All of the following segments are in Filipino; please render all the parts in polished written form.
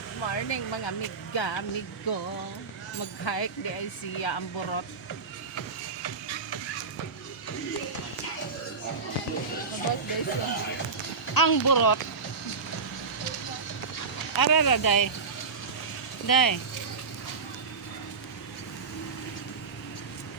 Good morning mga amiga, amigo. Mag-hike di ay siya ang burot. Ang burot. Arara day. Day.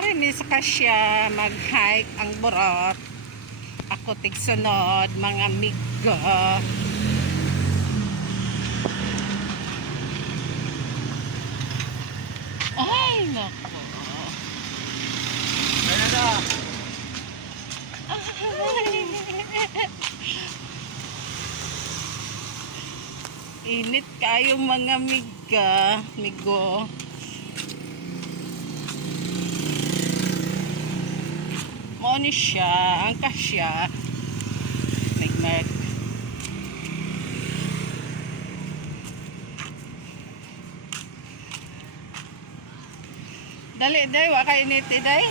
Ari mi sa siya mag-hike ang burot. Ako tigsunod mga amigo. Ay, nako. Init kayo mga migo. Mo ni siya, ang kasya. Nagmark. Dali, day, waka initi, day.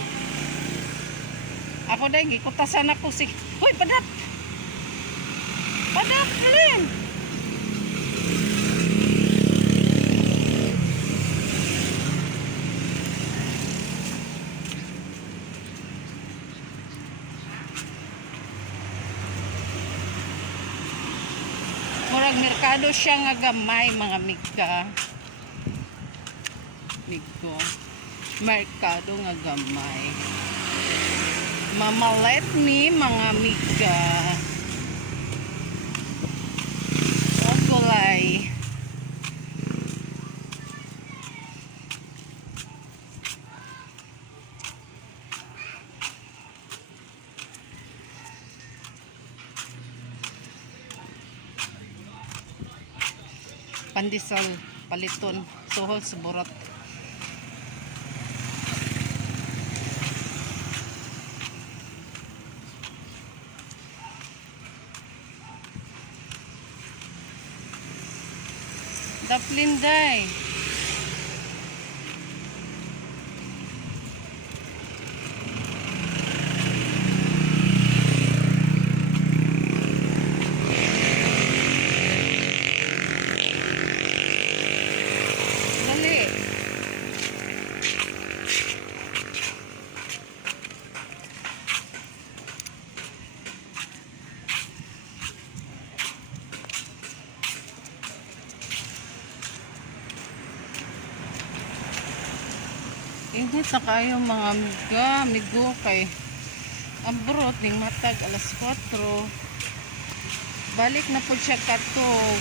Ako, day, gikutasan ako si... Uy, padat! Padat, Lin! Murag merkado siya nga gamay, mga migo. Merkado nga gamay. Mamalet ni mga miga. O gulay. Pandesal, paliton, suhol sa burot. Daplin day. Dali. Init na kayo mga amigo kay ang burot ning matag alas 4. Balik na po siya katog.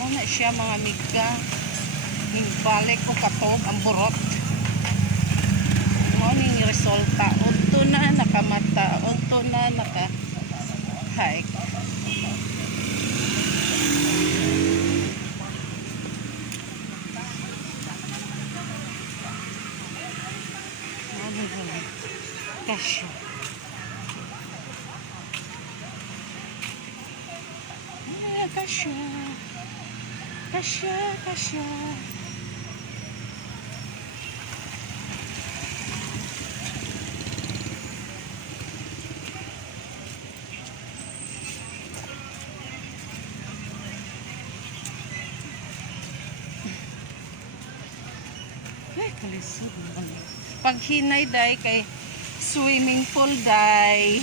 Muna siya mga amiga. Ning balik ko katog ang burot. Morning resulta. Unto na nakamata. Unto na naka-hike. Kasya. Kasya. Kalisod naman. Pag hinay day kay swimming pool day.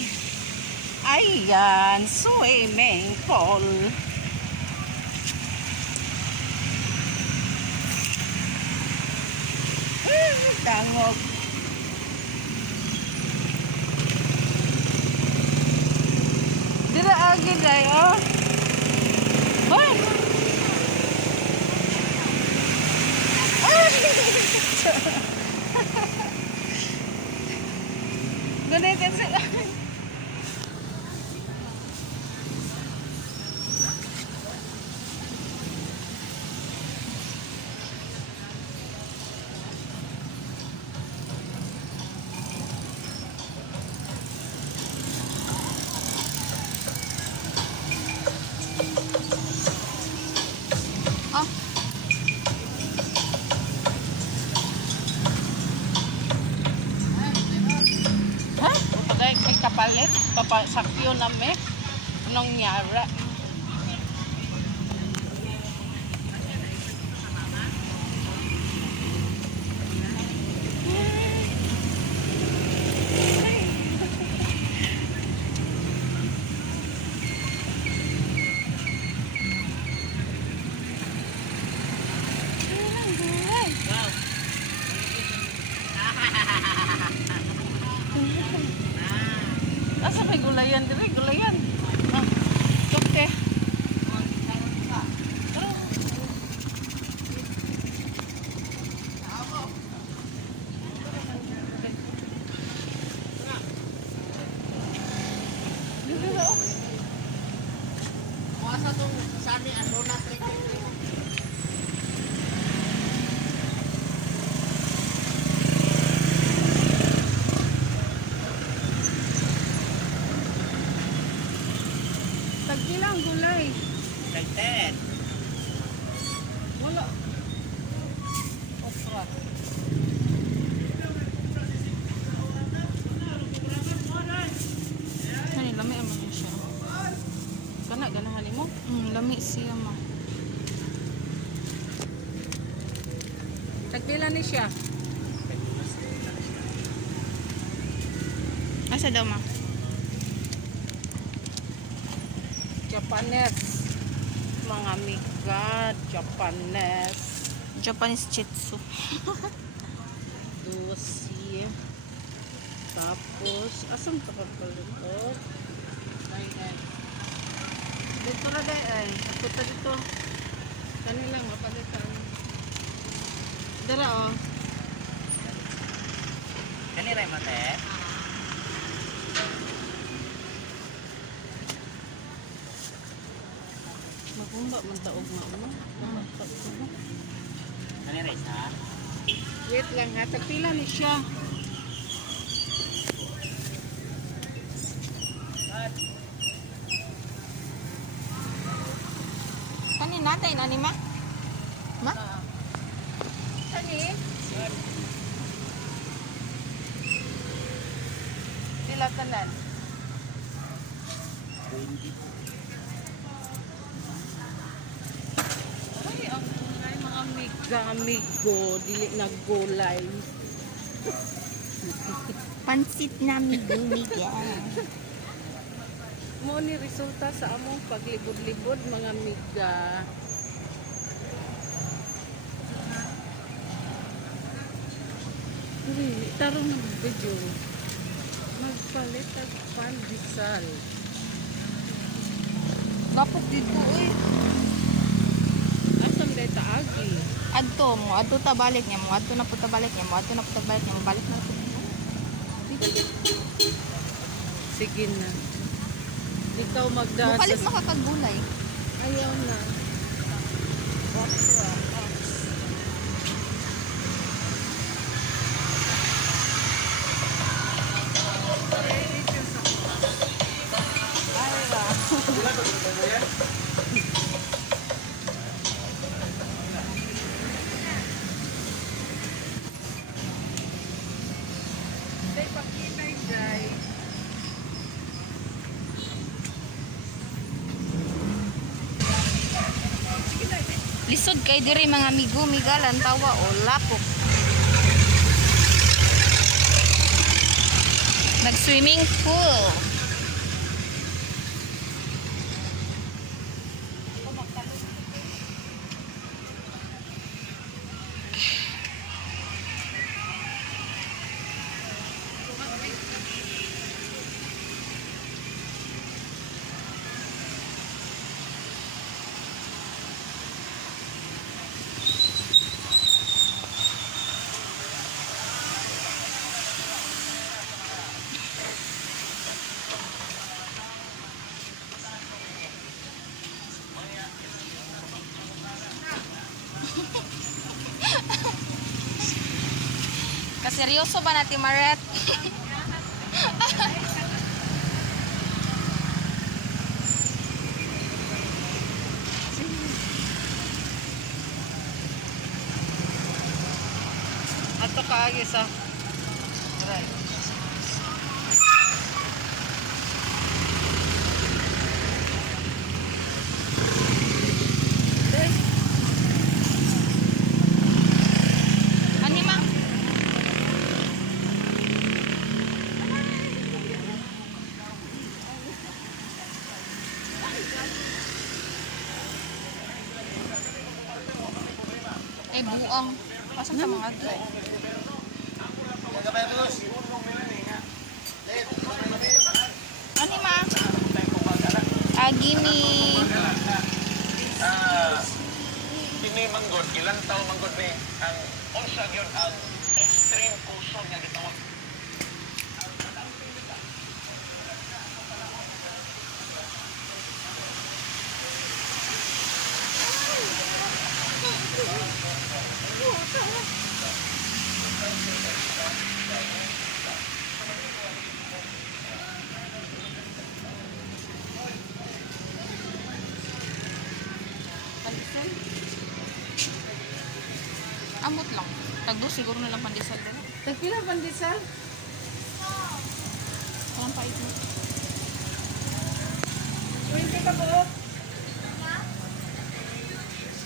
Ayan, swimming pool. Tangog. Dira agi day, oh. Hoy! Gunitin sila. Kapalit, sakyo na me. nangyari. Asa may gulayan dire, gulayan. Ah, okay. Masa tong sani ano na trek. Tagkilang gulay. Tagtet. Wala. Okra. Hani lami man yun siya. Kana ganahan mo? Lami siya ma. Tagpila ni siya. Asa daw ma? Japanese. Mga miga, Japanese. Japanese Chitsu. Dosi. Tapos, asam ka pagkalutot? Ay. Dito na day ay. Ako ta dito. Kanilang mapalitan. Dara oh. Kani ray mate. Magumba man taog nga mo. Kani ray sa. Wait lang ha. Tagpila ni siya. Kani natay na ni ma? Ma? Kani? Pila tanan? Ay, ang gulay mga amigo, dili naggulay. Pansit na miga. Mo ni resulta sa among paglibod-libod mga miga. Tarong ng video. Magpalit ang pandesal. Gapok dito eh. Asam day taagi. Adto mo, adto ta balik niya mo, adto na po ta balik niya mo, adto na po ta balik niya mo, balik na po. Sige na. Ikaw magdasa. Mupalit makakagulay. Ayaw na. Okra. Day pakinay day. Lisod kay diri mga amigo, migalan tawa o lapok. Nag-swimming pool. Kaseryoso ba natin, Maret? Ato kaagi sa right. Kay buang. Pasang sa mga dry. Ano ma? Agi ni... Ini manggod, ilang taon manggod ni ang unsa gyud ang extreme caution nga gitawag. Amot lang. Tagdo siguro na lang pandesal din. Tagpila pandesal? Walang pait mo. 20 ka buok.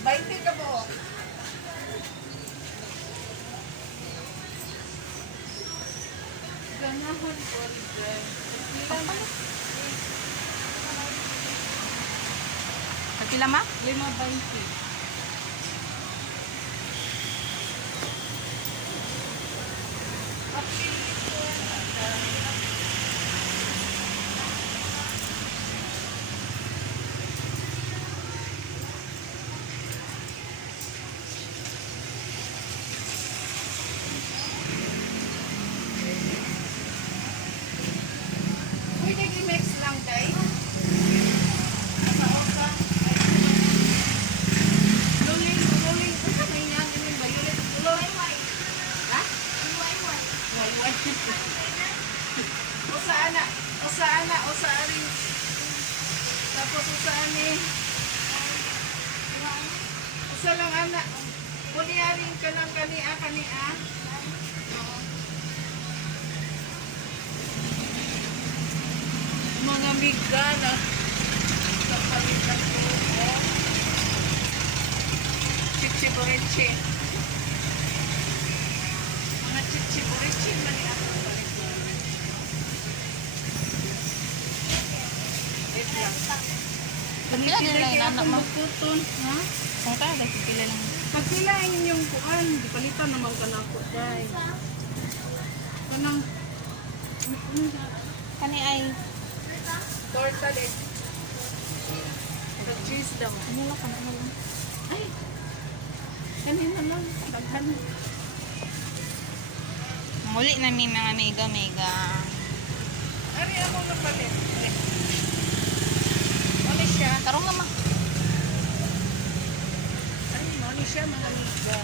20 ka buok. Ganahan ko rin. Tagpila? Tagpila ma? 5.20. Pwede i-mix lang day. Luling. Ano may yan? Ano yung violet? Luling. Ha? Wai. Usa rin. Tapos usaan eh. Usa lang anak. Kunyaring ka ng kania. Mga miga na kapalitan ko. Chichiburichi. Mga chichiburichi man ako palit. Wait lang. Tagpila din lang yung anak mo. Bukuton, ha? Kung kaya, tagpila lang. Pagpila inyong kuan, di palitan naman ka na ako, day. Kanang, Kani ay... torta de. Cheese daw. Ano lang, ano lang. Ay, kanina lang, daghan. Muli na may mga mega. Ari ako na palit. Ano siya? Tarong nga ma. Ano siya mga miga?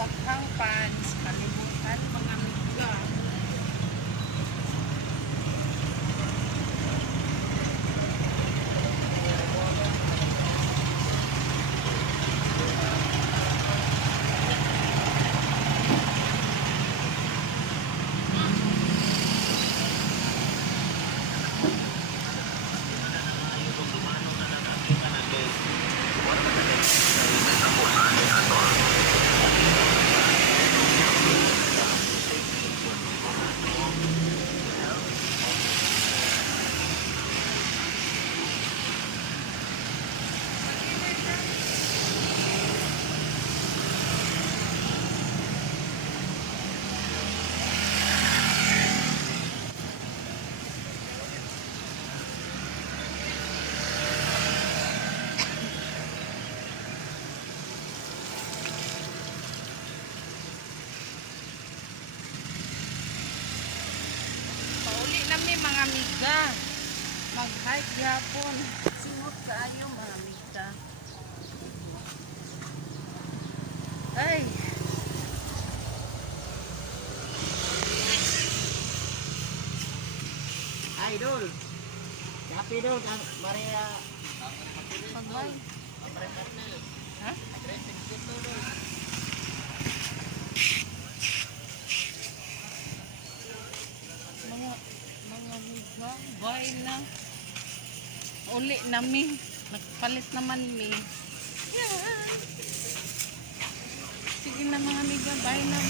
Daghang pants, kalimutan mga miga. Pauli nami mga miga. Mag-hike yapon. Singot kaayo mga miga. Ay. Idol. Happy daw Maria. Pagway. Ha? Mga miga. Bye na. Uli nami. Nagpalit naman mi. Sige na mga miga. Bye na.